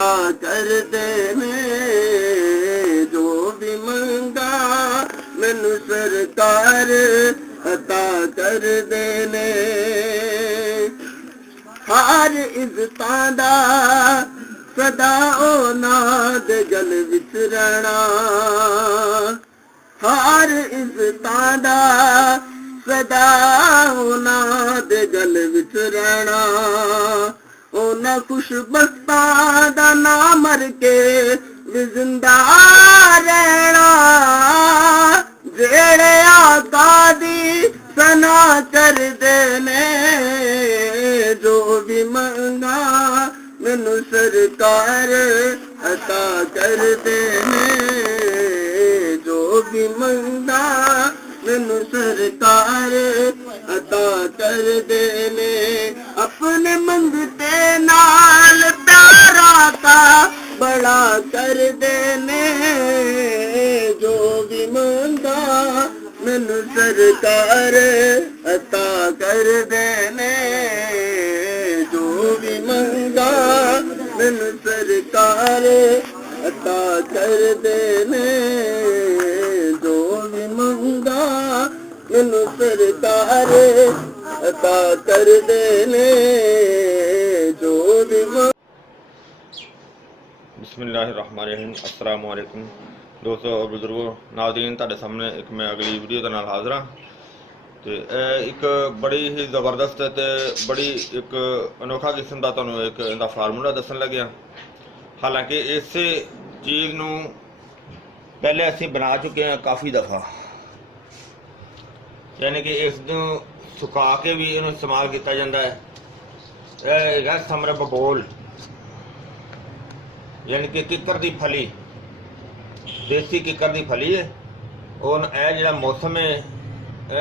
कर देने जो भी मंगा मैनू सरकार अता कर देने हर इज्जतां दा सदा औलाद गल विच रहना हर इज्जतां दा सदा औलाद गल विच रहना उन्हें खुशबख्तां दा ना मर के भी जिंदा रहना जेड़े आका दी सना कर देने जो भी मंगा मैनू सरकार अता कर देने जो भी मंगा मैनू सरकार अता कर देने अपने मंगते नाल प्यारा का बड़ा कर देने जो भी मंगा मैनू सरकार अता कर देने जो भी मंगा मैनू सरकार अता कर देने जो भी मंगा मैनू सरकार अता कर देने जो भी बिस्मिल्लाहिर्रहमानिर्रहीम अस्सलाम वालेकुम दोस्तों और बुजुर्गों नाज़रीन तुहाडे सामने एक मैं अगली वीडियो दे नाल हाज़र हाँ तो एक बड़ी ही ज़बरदस्त ते बड़ी एक अनोखा किस्म का तुहानूं एक इहदा फार्मूला दस्सण लग्या। हालांकि इस चीज़ नूं पहले असीं बना चुके हैं काफ़ी दफ़ा, यानी कि इस सुका के भी इन्हूं इस्तेमाल किया जाता है। यह हैगा समर बबोल, यानी कि किकर की फली, देसी किकर की फली है। और यह जिहड़ा मौसम है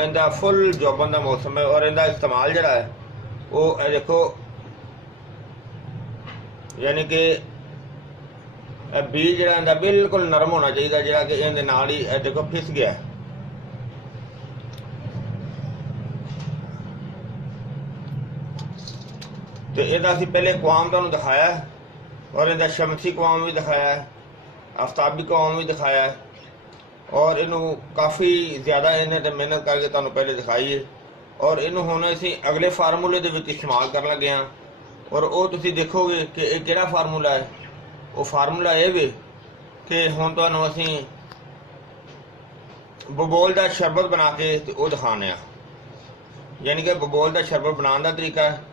इनका फुल जोबन का मौसम है और इनका इस्तेमाल जिहड़ा है वो देखो, यानी कि बीज जिहड़ा इनका बिल्कुल नरम होना चाहिए, जिहड़ा कि इहदे नाल ही देखो फिस गया है। तो यदा असीं पहले कवाम तुहानूं दिखाया है और इनका शमसी कवाम भी दिखाया है, आफ्ताबी कवाम भी दिखाया है और इनू काफ़ी ज़्यादा इन्हें तो मेहनत करके तुहानूं पहले दिखाई है। और इनू हुण असीं अगले फार्मूले दे विच इस्तेमाल कर लगे हाँ और वो तुसीं देखोगे कि ये किहड़ा फार्मूला है। वो फार्मूला ये वे कि हुण तुहानूं असीं बबोल का शरबत बना के ते वो दिखाने आ, यानी कि बबोल का शरबत बनाने का तरीका है।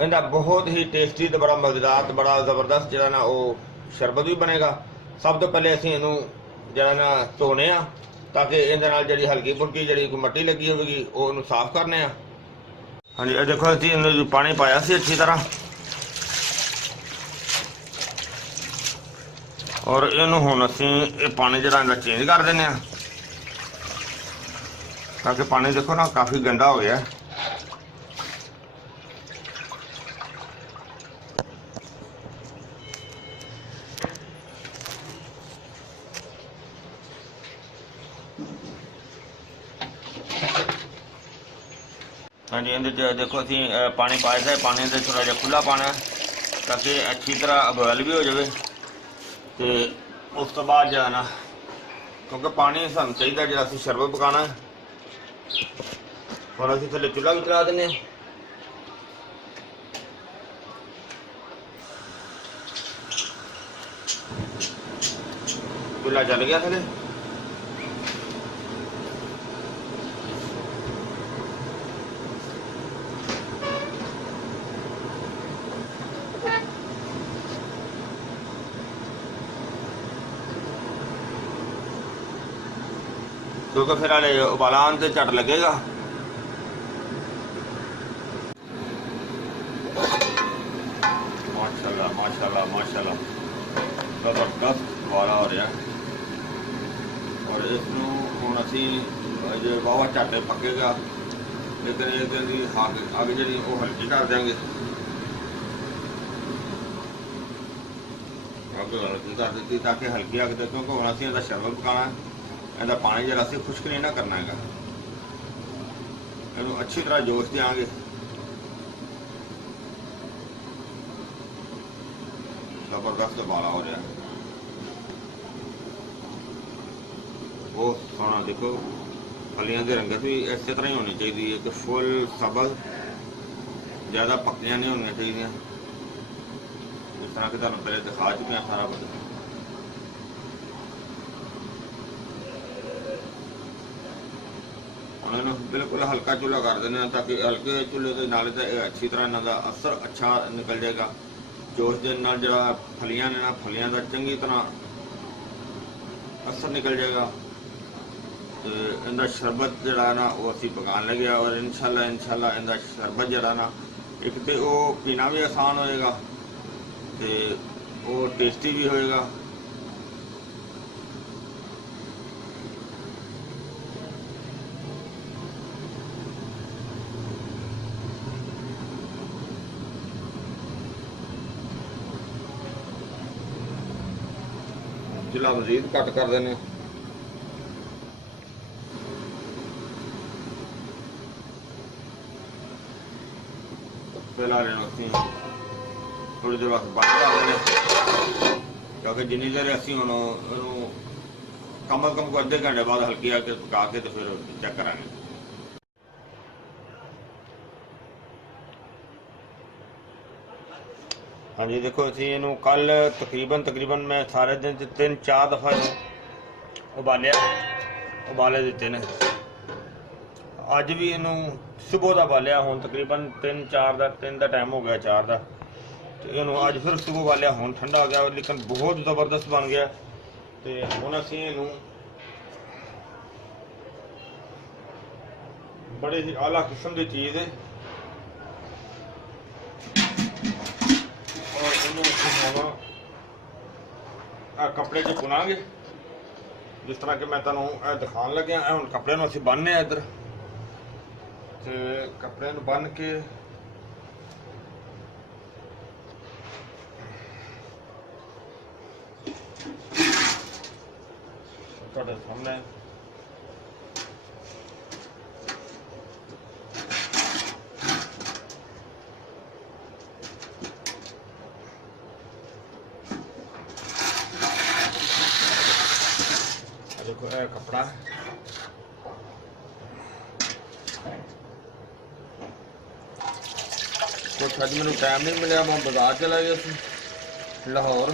इनका बहुत ही टेस्टी तो बड़ा मज़ेदार बड़ा ज़बरदस्त जो ना वो शरबत भी बनेगा। सब तो पहले असीं इनू जो ना धोने आ ताकि इहदे नाल जिहड़ी हल्की फुल्की जिहड़ी कोई मट्टी लगी होगी वो इनू साफ करने आ। हाँ जी, देखो असीं इनू पानी पाया सी अच्छी तरह और इनू हुण असीं ये पानी जिहड़ा इहदा चेंज कर देने आ ताकि पानी देखो ना काफ़ी गंदा हो गया है। हाँ जी, इहदे देखो असीं पानी पाया था, पानी दे थोड़ा जिहा खुला पाना है ताकि अच्छी तरह बॉयल भी हो जाए। तो उस तो बाद जो है ना, क्योंकि पानी सानूं चाहिए जो असीं शरबत पकाना है और असीं थल्ले चुल्हा भी चला देने। चुल्हा चल गया थल्ले। क्योंकि फिर हाले उबाला आने से झट लगेगा। माशाल्लाह माशाल्लाह माशाल्लाह जबरदस्त उबाला हो रहा है और इसनूं हुण असीं जो वाहवा झट पकेगा, लेकिन इसकी अग जी वो हल्की कर देंगे। अग हल्की कर दी ताकि हल्की अग दे, क्योंकि हुण असीं इहदा शरबत पकाना है। इहदा पानी जरा असीं खुश्क नहीं ना करना है, इहनूं अच्छी तरह जोश देंगे। ਜ਼ਬਰਦਸਤ ਉਬਾਲਾ ਹੋ ਰਿਹਾ। ਬਹੁਤ ਸੋਹਣਾ ਦੇਖੋ, ਫਲੀਆਂ ਦੀ ਰੰਗਤ ਵੀ ਇਸੇ ਤਰ੍ਹਾਂ ਹੀ ਹੋਣੀ ਚਾਹੀਦੀ ਹੈ ਕਿ ਫੁੱਲ ਸਬਜ਼, ਜ਼ਿਆਦਾ ਪੱਕੀਆਂ ਨਹੀਂ ਹੋਣੀਆਂ ਚਾਹੀਦੀਆਂ। ਜਿਸ ਤਰ੍ਹਾਂ ਕਿ ਤੁਹਾਨੂੰ ਪਹਿਲੇ ਦਿਖਾ ਚੁੱਕੇ ਹਾਂ ਸਾਰਾ ਕੁਝ। ਹੁਣ ਇਹਨੂੰ ਬਿਲਕੁਲ ਹਲਕਾ ਚੁੱਲ੍ਹਾ ਕਰ ਦਿੰਦੇ ਹਾਂ ਤਾਂ ਕਿ ਹਲਕੇ ਚੁੱਲ੍ਹੇ ਦੇ ਨਾਲ ਤਾਂ ਅੱਛੀ ਤਰ੍ਹਾਂ ਇਹਨਾਂ ਦਾ ਅਸਰ ਅੱਛਾ ਨਿਕਲ ਜਾਏਗਾ। ਜੋਸ਼ ਦੇ ਨਾਲ ਜਿਹੜਾ ਫਲੀਆਂ ਨੇ ਨਾ, ਫਲੀਆਂ ਦਾ ਚੰਗੀ ਤਰ੍ਹਾਂ ਅਸਰ ਨਿਕਲ ਜਾਏਗਾ। ਤੇ ਇਹਦਾ ਸ਼ਰਬਤ ਜਿਹੜਾ ਨਾ ਉਹ ਅਸੀਂ ਪਕਾਉਣ ਲੱਗੇ ਹਾਂ। ਔਰ ਇਨਸ਼ਾਅੱਲਾ ਇਹਦਾ ਸ਼ਰਬਤ ਜਿਹੜਾ ਨਾ, ਇੱਕ ਤਾਂ ਉਹ ਪੀਣਾ ਵੀ ਆਸਾਨ ਹੋਏਗਾ ਤੇ ਉਹ ਟੇਸਟੀ ਵੀ ਹੋਏਗਾ। ਚੁੱਲ੍ਹਾ ਮਜ਼ੀਦ ਘੱਟ ਕਰ ਦਿੰਦੇ। ਫਿਲਹਾਲ ਇਹਨੂੰ ਅਸੀਂ ਥੋੜ੍ਹੀ ਦੇਰ ਵਾਸਤੇ ਬੰਦ ਕਰ ਦਿੰਦੇ, ਕਿਉਂਕਿ ਜਿੰਨੀ ਦੇਰ ਅਸੀਂ ਹੁਣ ਇਹਨੂੰ ਕਮ ਅਜ਼ ਕਮ ਅੱਧੇ ਘੰਟੇ ਬਾਅਦ ਹਲਕੀ ਆ ਕੇ ਪਕਾ ਕੇ ਤੇ ਫਿਰ ਚੈੱਕ ਕਰਾਂਗੇ। ਹਾਂਜੀ ਦੇਖੋ, ਅਸੀਂ ਇਹਨੂੰ ਕੱਲ ਤਕਰੀਬਨ ਮੈਂ ਸਾਰੇ ਦਿਨ 'ਚ 3-4 ਦਫਾ ਉਬਾਲੇ ਦਿੱਤੇ ਨੇ। ਅੱਜ ਵੀ ਇਹਨੂੰ ਸੁਬਹ ਦਾ ਉਬਾਲਿਆ, ਹੁਣ ਤਕਰੀਬਨ 3 ਦਾ ਟਾਈਮ ਹੋ ਗਿਆ, 4 ਦਾ। ਤੇ ਇਹਨੂੰ ਅੱਜ ਫਿਰ ਸੁਬਹ ਉਬਾਲਿਆ, ਹੁਣ ਠੰਡਾ ਹੋ ਗਿਆ, ਲੇਕਿਨ ਬਹੁਤ ਜ਼ਬਰਦਸਤ ਬਣ ਗਿਆ। ਤੇ ਹੁਣ ਅਸੀਂ ਇਹਨੂੰ ਬੜੇ ਹੀ ਆਲਾ ਕਿਸਮ ਦੀ ਚੀਜ਼ ਹੈ, ਔਰ ਇਹਨੂੰ ਅਸੀਂ ਹੁਣ ਕੱਪੜੇ 'ਚ ਪੁਣਾਂਗੇ, ਜਿਸ ਤਰ੍ਹਾਂ ਕਿ ਮੈਂ ਤੁਹਾਨੂੰ ਇਹ ਦਿਖਾਉਣ ਲੱਗਿਆ। ਹੁਣ ਕੱਪੜੇ ਨੂੰ ਅਸੀਂ ਬੰਨ੍ਹਨੇ ਆ ਇੱਧਰ, ਤੇ ਕੱਪੜੇ ਨੂੰ ਬੰਨ੍ਹ ਕੇ ਤੁਹਾਡੇ ਸਾਹਮਣੇ देखो ये कपड़ा कुछ अज मैं टाइम नहीं मिले, मैं बाजार चला गया लाहौर।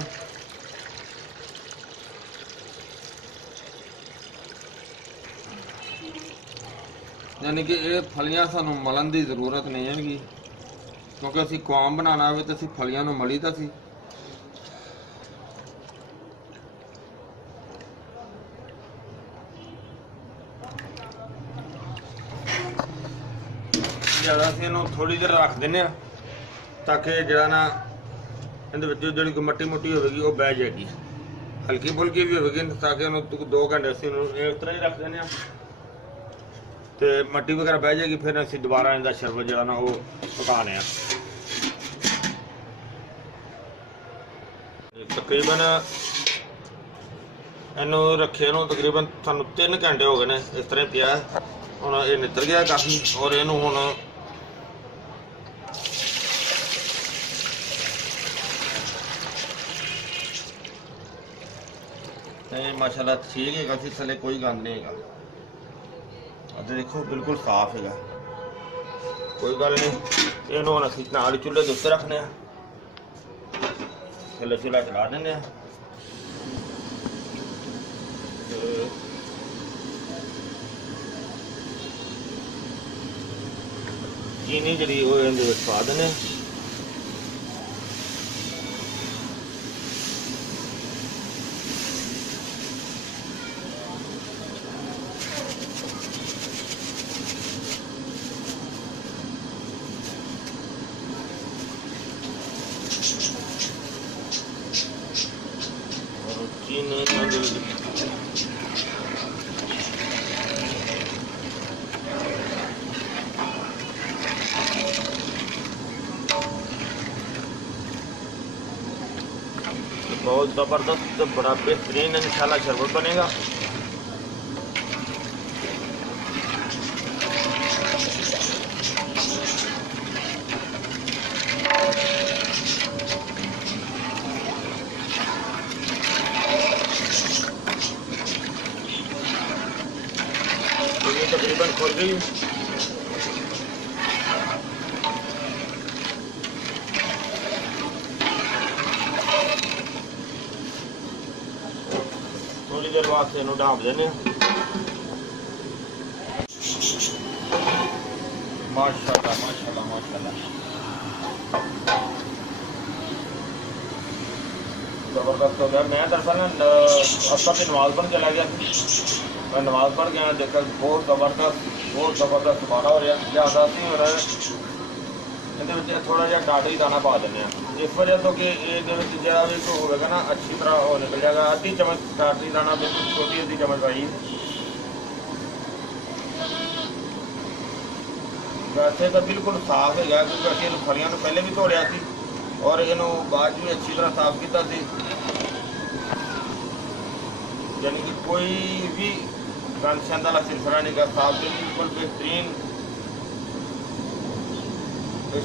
यानी कि ये फलियां सानू मलन की जरूरत नहीं है, क्योंकि असी कवाम बनाना हो तो असी फलियां नू मली दा सी। ज़्यादा असीं इहनूं थोड़ी देर रख दिंदे आ ताकि जिहड़ा ना इहदे विच जिहड़ी कोई मट्टी मुट्टी होवेगी वो बह जाएगी, हल्की फुल्की भी होवेगी, ताकि इहनूं 2 घंटे असीं इहनूं इस तरह ही रख दिंदे आ ते मट्टी वगैरह बह जाएगी। फिर असीं दोबारा इहदा शरबत जिहड़ा ना वो पकाने आ। तकरीबन इहनूं रखे नूं तकरीबन सानूं 3 घंटे हो गए ने, इस तरह पिया। हुण ये नितर गया काफ़ी, और इहनूं हुण माशाल्लाह ठीक है, काफ़ी थले कोई गंद नहीं है। अब देखो बिल्कुल साफ है, कोई गल नहीं। इहनूं हुण असीं नाल ही चुल्हे दे उत्ते रखने, थले चुल्हा चला देने। चीनी जी वो इहदे विच पा देने। बहुत ज़बरदस्त बड़ा बेहतरीन इंशाल्लाह शरबत बनेगा। हो गई। थोड़ी देर वास्ते इन्हू ढांप देने। माशाल्लाह माशाल्लाह माशाल्लाह जबरदस्त हो गया। मैं दरअसल असर की नमाज पढ़ चला गया, मैं नमाज पढ़ गया, देखा बहुत जबरदस्त बारा हो रहा। ज़्यादा नहीं हो रहा है, ये थोड़ा जहा डाट ही दाना पा दें इस वजह तो कि ये जरा भी होगा ना अच्छी तरह वो निकल जाएगा। अद्धी चम्मच डाटरी दाना बिल्कुल छोटी अद्धी चम्मच पाई। वैसे तो बिल्कुल साफ है क्योंकि असं इन फलियां पहले भी धोलिया सी और इनू बाद भी अच्छी तरह साफ किया सी, यानी कि कोई भी गंद शंद वाला सिलसिला नहीं कर। साफ बिल्कुल बेहतरीन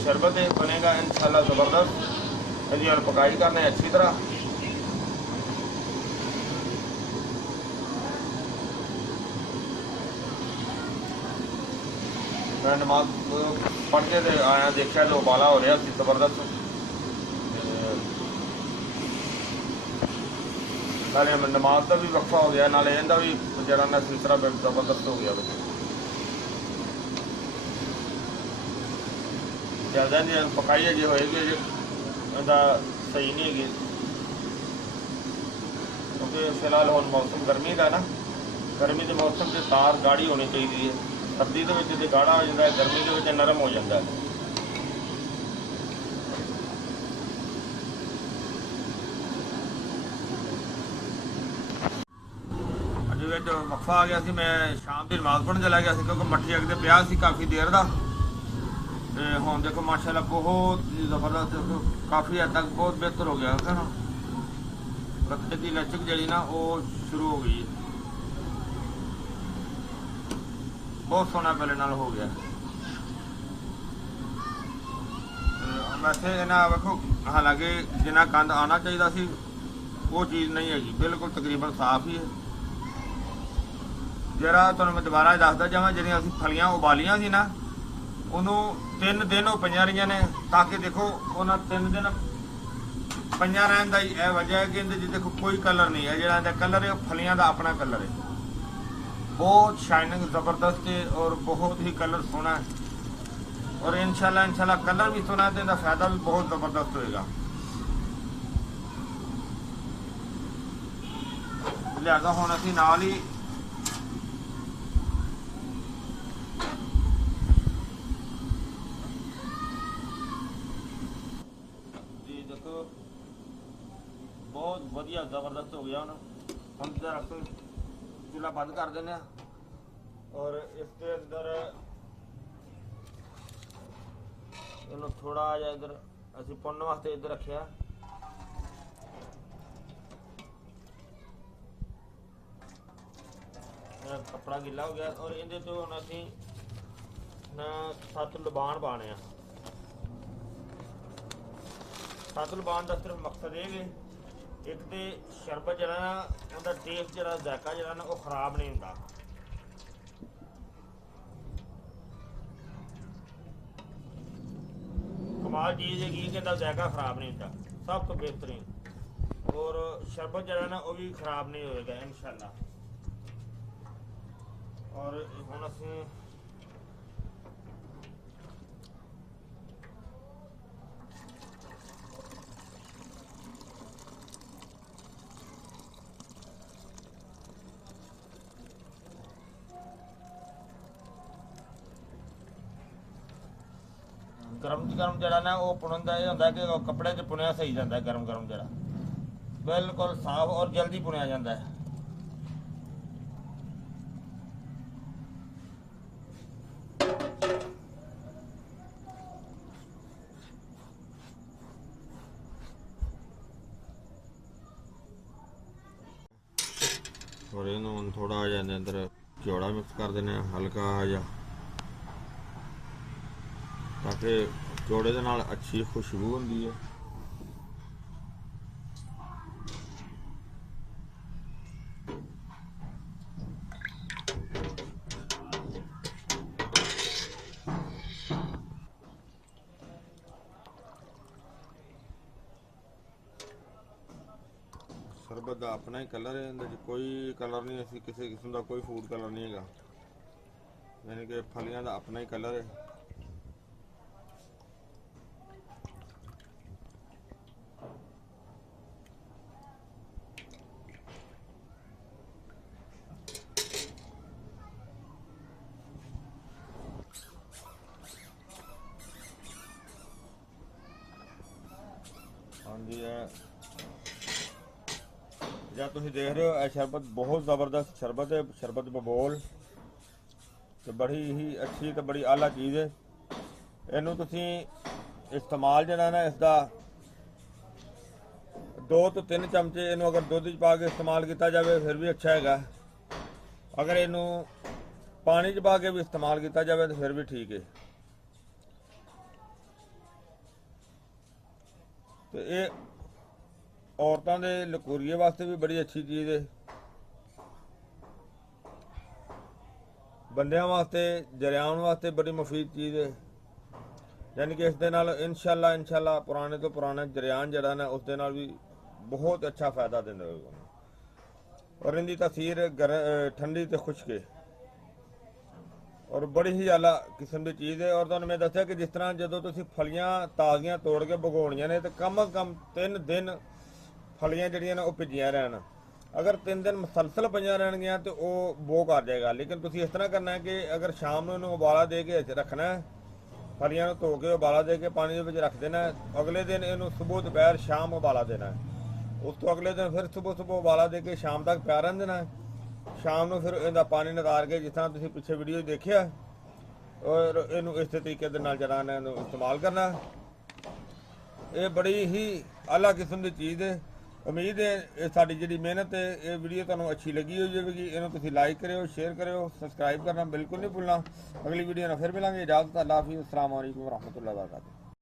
शरबत बनेगा इंशाल्लाह ज़बरदस्त। जी और पकाई करना है अच्छी तरह। मैं नमाज पढ़ के आया, देखा तो उबाला हो रहा ज़बरदस्त। नाले नमाज का भी वक्फा हो गया, नाले इनका भी जरा ना सिलसिला ज़बरदस्त हो गया। ज़्यादा नहीं पकाई है जी होएगी सही नहीं है क्योंकि फिलहाल हम मौसम गर्मी का ना, गर्मी के मौसम से तार गाढ़ी होनी चाहिए है। सर्दी के गाढ़ा हो जाता है, गर्मी के नरम हो जाता है। अज वक्फा आ गया सी, मैं शाम की नमाज पढ़ने चला गया क्योंकि मट्ठी अगते पिया काफ़ी देर का। हम देखो माशाल्लाह बहुत ज़बरदस्त, काफ़ी हद तक बहुत बेहतर हो गया है ना। गत्ते की लचक जी ना वो शुरू हो गई है, बहुत सोहना पहले नाल हो गया। वैसे इन्हें वेखो हालांकि जिन्ना कंद आना चाहिए सी वो चीज़ नहीं हैगी, बिल्कुल तकरीबन साफ ही है। जरा तुहानूं मैं दोबारा दसदा जावां, जिहड़ियां असीं फलियां उबालियां सी ना उन्होंने 3 दिन वो पईयां रहीआं ने, ताकि देखो उन्होंने 3 दिन पईयां रहन दा यह वजह है कि इहदे देखो कोई कलर नहीं है। जिहड़ा इहदा कलर है फलियां दा अपना कलर है, बहुत शाइनिंग ज़बरदस्त है और बहुत ही कलर सोहना है। और इंशाल्लाह कलर भी सोहना है तो इहदा फायदा भी बहुत ज़बरदस्त होएगा। लिहाजा हुण असीं नाल ही बहुत वधिया ज़बरदस्त हो गया। हम चूल्हा बंद कर दें और इसके अंदर इन्हों थोड़ा जहा इधर असी पुनने वास्ते इधर रखा। कपड़ा गिला हो गया और इहदे तो हुण असीं 7 लबान पाने। 7 लबान का सिर्फ मकसद ये है एक तो शरबत जरा ना उनका टेस्ट जरा जायका जरा ना वो खराब नहीं होता। कमाल चीज़ है कि इसका जायका खराब नहीं होता, सब तो बेहतरीन। और शरबत जरा ना वो भी खराब नहीं होएगा इंशाल्लाह। और हुण असीं गरम जरा ना वो पुणन का यह होंगे कि कपड़े च पुनिया सही जाता है। गरम जरा बिल्कुल साफ और जल्दी पुनिया जाता है। और इन्हों थोड़ा जहा अंदर चौड़ा मिक्स कर देने हल्का जा, ताकि चौड़े के नाल अच्छी खुशबू होंदी है। ਸ਼ਰਬਤ ਦਾ ਆਪਣਾ ਹੀ ਕਲਰ ਹੈ, ਇਹਦੇ 'ਚ ਕੋਈ ਕਲਰ ਨਹੀਂ, ਅਸੀਂ ਕਿਸੇ ਕਿਸਮ ਦਾ ਕੋਈ ਫੂਡ ਕਲਰ ਨਹੀਂ ਹੈਗਾ, ਯਾਨੀ ਕਿ ਫਲੀਆਂ ਦਾ ਆਪਣਾ ਹੀ ਕਲਰ ਹੈ। ਹਾਂਜੀ ਜਾਂ ਤੁਸੀਂ ਦੇਖ ਰਹੇ ਹੋ ਇਹ ਸ਼ਰਬਤ ਬਹੁਤ ਜ਼ਬਰਦਸਤ ਸ਼ਰਬਤ ਹੈ, ਸ਼ਰਬਤ ਬਬੋਲ ਤੇ ਬੜੀ ਹੀ ਅੱਛੀ ਤੇ ਬੜੀ ਆਲਾ ਚੀਜ਼ ਹੈ। ਇਹਨੂੰ ਤੁਸੀਂ ਇਸਤੇਮਾਲ ਜਿਹੜਾ ਨਾ ਇਸਦਾ 2 ਤੋਂ 3 ਚਮਚੇ ਇਹਨੂੰ ਅਗਰ ਦੁੱਧ 'ਚ ਪਾ ਕੇ ਇਸਤੇਮਾਲ ਕੀਤਾ ਜਾਵੇ ਫਿਰ ਵੀ ਅੱਛਾ ਹੈਗਾ, ਅਗਰ ਇਹਨੂੰ ਪਾਣੀ 'ਚ ਪਾ ਕੇ ਵੀ ਇਸਤੇਮਾਲ ਕੀਤਾ ਜਾਵੇ ਤਾਂ ਫਿਰ ਵੀ ਠੀਕ ਹੈ। ਤੇ ਇਹ ਔਰਤਾਂ ਦੇ ਲਕੂਰੀਏ ਵਾਸਤੇ ਵੀ ਬੜੀ ਅੱਛੀ ਚੀਜ਼ ਹੈ, ਬੰਦਿਆਂ ਵਾਸਤੇ ਜਰਿਆਣ ਵਾਸਤੇ ਬੜੀ ਮੁਫੀਦ ਚੀਜ਼ ਹੈ, ਯਾਨੀ ਕਿ ਇਸ ਦੇ ਨਾਲ ਇਨਸ਼ਾਅੱਲਾ ਪੁਰਾਣੇ ਤੋਂ ਪੁਰਾਣਾ ਜਰਿਆਣ ਜਿਹੜਾ ਨਾ ਉਸ ਦੇ ਨਾਲ ਵੀ ਬਹੁਤ ਅੱਛਾ ਫਾਇਦਾ ਦਿੰਦਾ ਹੋਵੇਗਾ। ਔਰ ਇਹਦੀ ਤਸੀਰ ਠੰਡੀ ਤੇ ਖੁਸ਼ਕ ਹੈ ਔਰ ਬੜੀ ਹੀ ਆਲਾ ਕਿਸਮ ਦੀ ਚੀਜ਼ ਹੈ। ਔਰ ਤੁਹਾਨੂੰ ਮੈਂ ਦੱਸਿਆ ਕਿ ਜਿਸ ਤਰ੍ਹਾਂ ਜਦੋਂ ਤੁਸੀਂ ਫਲੀਆਂ ਤਾਜ਼ੀਆਂ ਤੋੜ ਕੇ ਭਗਾਉਣੀਆਂ ਨੇ ਤਾਂ ਕਮ ਅਜ਼ ਕਮ 3 ਦਿਨ ਫਲੀਆਂ ਜਿਹੜੀਆਂ ਨੇ ਉਹ ਭਿੱਜੀਆਂ ਰਹਿਣ, ਅਗਰ 3 ਦਿਨ ਮੁਸਲਸਲ ਪਈਆਂ ਰਹਿਣਗੀਆਂ ਤੇ ਉਹ ਬੋ ਕਰ ਜਾਏਗਾ। ਲੇਕਿਨ ਤੁਸੀਂ ਇਸ ਤਰ੍ਹਾਂ ਕਰਨਾ ਹੈ ਕਿ ਅਗਰ ਸ਼ਾਮ ਨੂੰ ਇਹਨੂੰ ਉਬਾਲਾ ਦੇ ਕੇ ਰੱਖਣਾ ਹੈ, ਫਲੀਆਂ ਨੂੰ ਧੋ ਕੇ ਉਬਾਲਾ ਦੇ ਕੇ ਪਾਣੀ ਦੇ ਵਿੱਚ ਰੱਖ ਦੇਣਾ, ਅਗਲੇ ਦਿਨ ਇਹਨੂੰ ਸਵੇਰ ਦੁਪਹਿਰ ਸ਼ਾਮ ਉਬਾਲਾ ਦੇਣਾ ਹੈ, ਉਸ ਤੋਂ ਅਗਲੇ ਦਿਨ ਫਿਰ ਸਵੇਰ ਉਬਾਲਾ ਦੇ ਕੇ ਸ਼ਾਮ ਤੱਕ ਪਿਆ ਰਹਿਣ ਦੇਣਾ, ਸ਼ਾਮ ਨੂੰ ਫਿਰ ਇਹਦਾ ਪਾਣੀ ਨਿਕਾਲ ਕੇ ਜਿਸ ਤਰ੍ਹਾਂ ਤੁਸੀਂ ਪਿੱਛੇ ਵੀਡੀਓ ਦੇਖਿਆ ਔਰ ਇਹਨੂੰ ਇਸ ਤਰੀਕੇ ਦੇ ਨਾਲ ਜਿਹੜਾ ਨਾ ਇਹਨੂੰ ਇਸਤੇਮਾਲ ਕਰਨਾ। ਇਹ ਬੜੀ ਹੀ ਆਲਾ ਕਿਸਮ ਦੀ ਚੀਜ਼ ਹੈ। ਉਮੀਦ ਹੈ ਇਹ ਸਾਡੀ ਜਿਹੜੀ ਮਿਹਨਤ ਹੈ ਇਹ ਵੀਡੀਓ ਤੁਹਾਨੂੰ ਅੱਛੀ ਲੱਗੀ ਹੋ ਜਾਵੇਗੀ। ਇਹਨੂੰ ਤੁਸੀਂ ਲਾਈਕ ਕਰਿਓ, ਸ਼ੇਅਰ ਕਰਿਓ, ਸਬਸਕ੍ਰਾਈਬ ਕਰਨਾ ਬਿਲਕੁਲ ਨਹੀਂ ਭੁੱਲਣਾ। ਅਗਲੀ ਵੀਡੀਓ ਨਾਲ ਫਿਰ ਮਿਲਾਂਗੇ। ਇਜਾਜ਼ਤ, ਅੱਲਾਹ ਹਾਫਿਜ਼, ਅਸਲਾਮ ਵਾਲੇਕੁਮ ਵਰਹਿਮਤੁல்லாਹਿ ਵਬਰਕਾਤੁਹੂ।